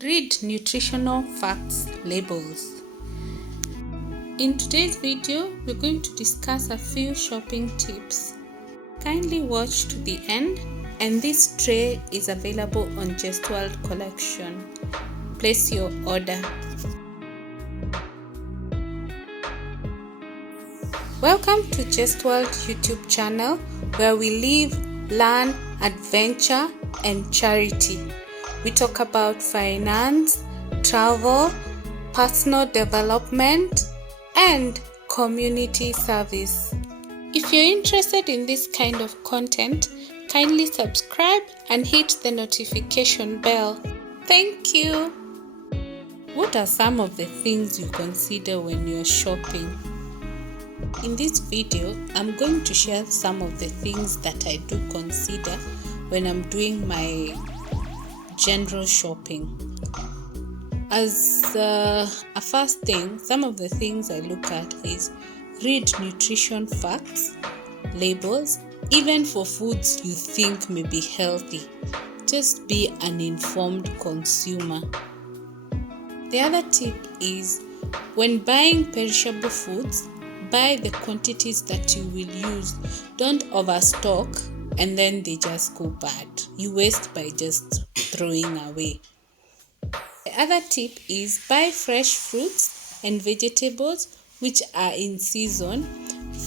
Read nutritional facts labels. In today's video, we're going to discuss a few shopping tips. Kindly watch to the end, and this tray is available on Just World collection. Place your order. Welcome to Just World YouTube channel, where we live, learn, adventure, and charity. We talk about finance, travel, personal development, and community service. If you're interested in this kind of content, kindly subscribe and hit the notification bell. Thank you. What are some of the things you consider when you're shopping? In this video, I'm going to share some of the things that I do consider when I'm doing my general shopping. As a first thing, some of the things I look at is read nutrition facts, labels, even for foods you think may be healthy. Just be an informed consumer. The other tip is when buying perishable foods, buy the quantities that you will use. Don't overstock and then they just go bad. You waste by just throwing away. The other tip is buy fresh fruits and vegetables which are in season.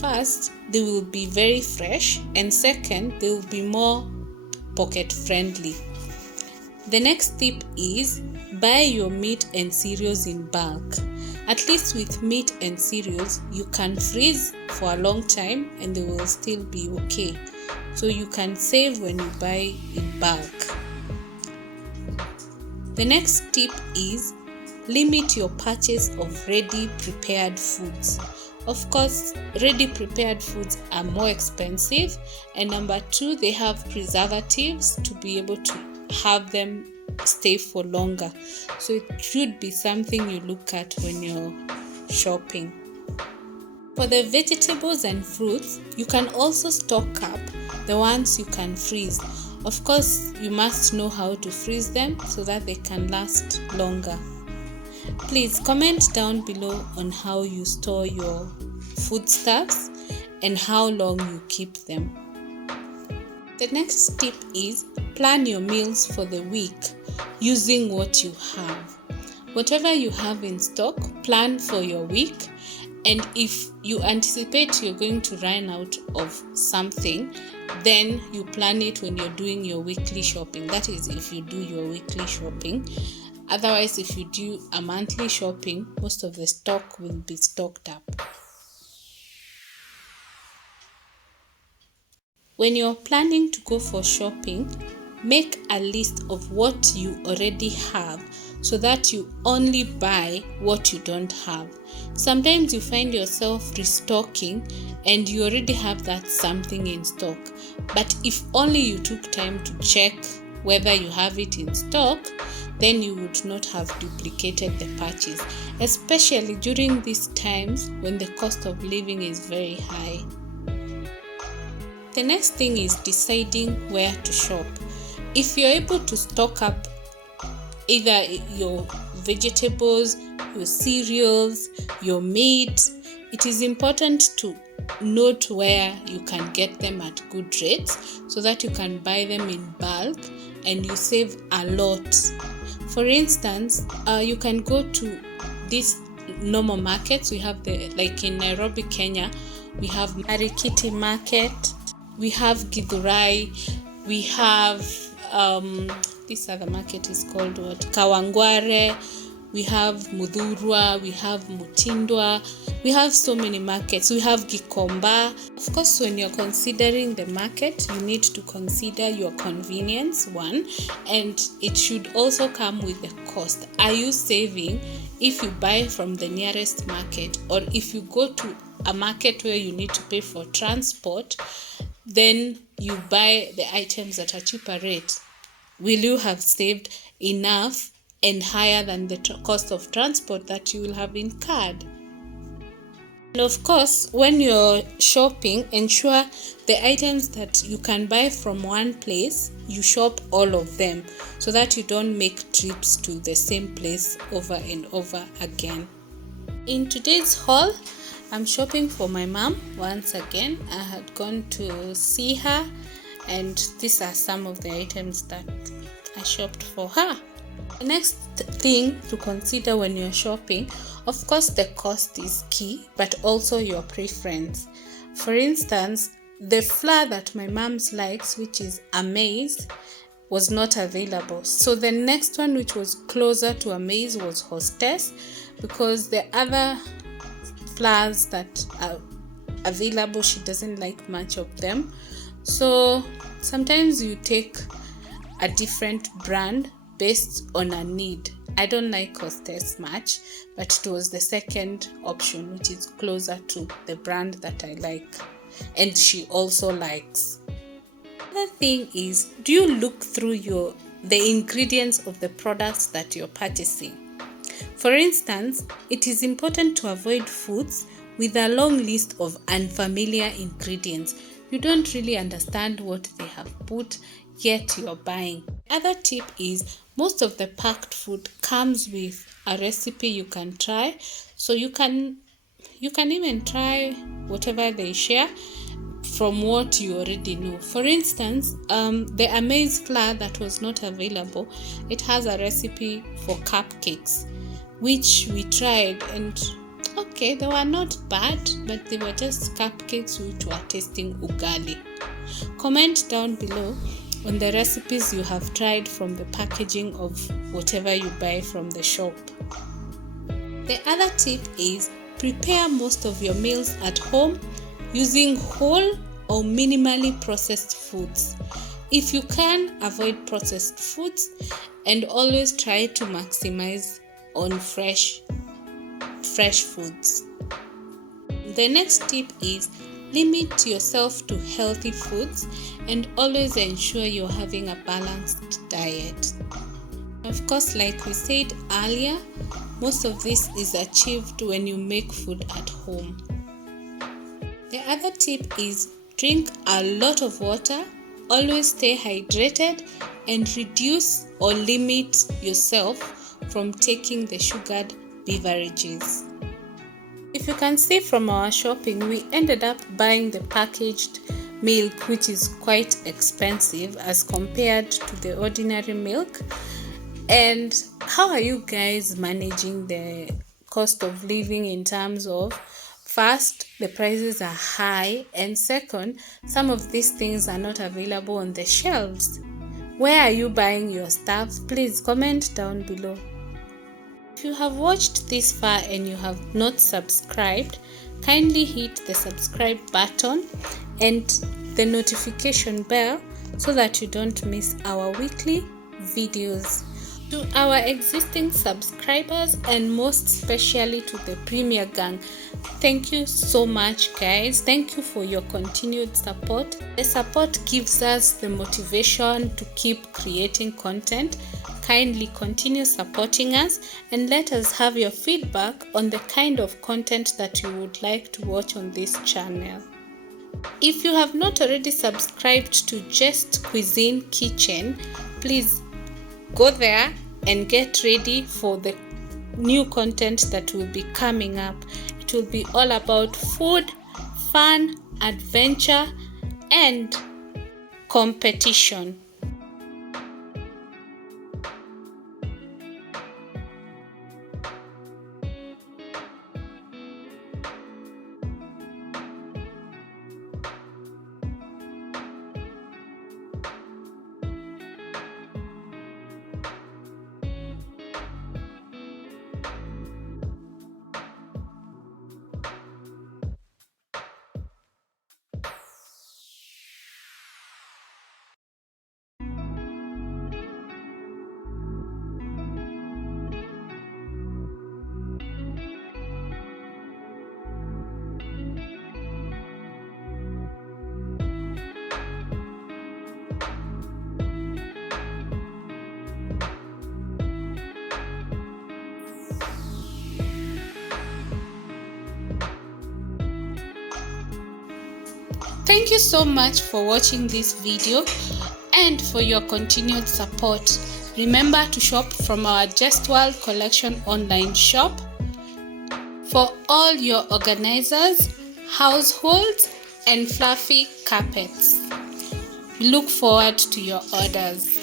First, they will be very fresh, and second, they will be more pocket friendly. The next tip is buy your meat and cereals in bulk. At least with meat and cereals, you can freeze for a long time and they will still be okay. So you can save when you buy in bulk. The next tip is limit your purchase of ready prepared foods. Of course, ready prepared foods are more expensive, and number two, they have preservatives to be able to have them stay for longer. So it should be something you look at when you're shopping. For the vegetables and fruits, you can also stock up the ones you can freeze. Of course, you must know how to freeze them so that they can last longer. Please comment down below on how you store your foodstuffs and how long you keep them. The next tip is plan your meals for the week using what you have. Whatever you have in stock, plan for your week. And if you anticipate you're going to run out of something, then you plan it when you're doing your weekly shopping. That is, if you do your weekly shopping. Otherwise, if you do a monthly shopping, most of the stock will be stocked up. When you're planning to go for shopping, make a list of what you already have so that you only buy what you don't have. Sometimes you find yourself restocking and you already have that something in stock. But if only you took time to check whether you have it in stock, then you would not have duplicated the purchase, especially during these times when the cost of living is very high. The next thing is deciding where to shop. If you're able to stock up either your vegetables, your cereals, your meat, it is important to note where you can get them at good rates so that you can buy them in bulk and you save a lot. For instance, you can go to these normal markets. We have like in Nairobi, Kenya, we have Marikiti Market, we have Githurai, we have this other market is called what? Kawangware, we have Mudhurwa, we have Mutindwa, we have so many markets, we have Gikomba. Of course, when you're considering the market, you need to consider your convenience, one, and it should also come with the cost. Are you saving if you buy from the nearest market, or if you go to a market where you need to pay for transport, then you buy the items at a cheaper rate? Will you have saved enough and higher than the cost of transport that you will have incurred? And of course, when you're shopping, ensure the items that you can buy from one place, you shop all of them so that you don't make trips to the same place over and over again. In today's haul, I'm shopping for my mom once again. I had gone to see her, and these are some of the items that I shopped for her. The next thing to consider when you're shopping, of course, the cost is key, but also your preference. For instance, the flour that my mom's likes, which is Amaze, was not available. So the next one, which was closer to Amaze, was Hostess, because the other flours that are available, she doesn't like much of them. So sometimes you take a different brand based on a need. I don't like Hostess much, but it was the second option, which is closer to the brand that I like and she also likes. Another thing is, do you look through the ingredients of the products that you're purchasing? For instance, it is important to avoid foods with a long list of unfamiliar ingredients. You don't really understand what they have put, yet you're buying. Other tip is, most of the packed food comes with a recipe you can try, so you can even try whatever they share from what you already know. For instance, the Amaze flour that was not available, it has a recipe for cupcakes, which we tried, and okay, they were not bad, but they were just cupcakes which were tasting ugali. Comment down below on the recipes you have tried from the packaging of whatever you buy from the shop. The other tip is, prepare most of your meals at home using whole or minimally processed foods. If you can, avoid processed foods and always try to maximize on fresh foods. The next tip is, limit yourself to healthy foods and always ensure you're having a balanced diet. Of course, like we said earlier, most of this is achieved when you make food at home. The other tip is, drink a lot of water, always stay hydrated, and reduce or limit yourself from taking the sugared beverages. If you can see from our shopping, we ended up buying the packaged milk, which is quite expensive as compared to the ordinary milk. And how are you guys managing the cost of living in terms of, first, the prices are high, and second, some of these things are not available on the shelves? Where are you buying your stuff? Please comment down below. If you have watched this far and you have not subscribed, kindly hit the subscribe button and the notification bell so that you don't miss our weekly videos. To our existing subscribers, and most especially to the Premier Gang, thank you so much, guys. Thank you for your continued support. The support gives us the motivation to keep creating content. Kindly continue supporting us and let us have your feedback on the kind of content that you would like to watch on this channel. If you have not already subscribed to Just Cuisine Kitchen, please go there and get ready for the new content that will be coming up. It will be all about food, fun, adventure, and competition. Thank you so much for watching this video and for your continued support. Remember to shop from our Just World Collection online shop for all your organizers, households, and fluffy carpets. We look forward to your orders.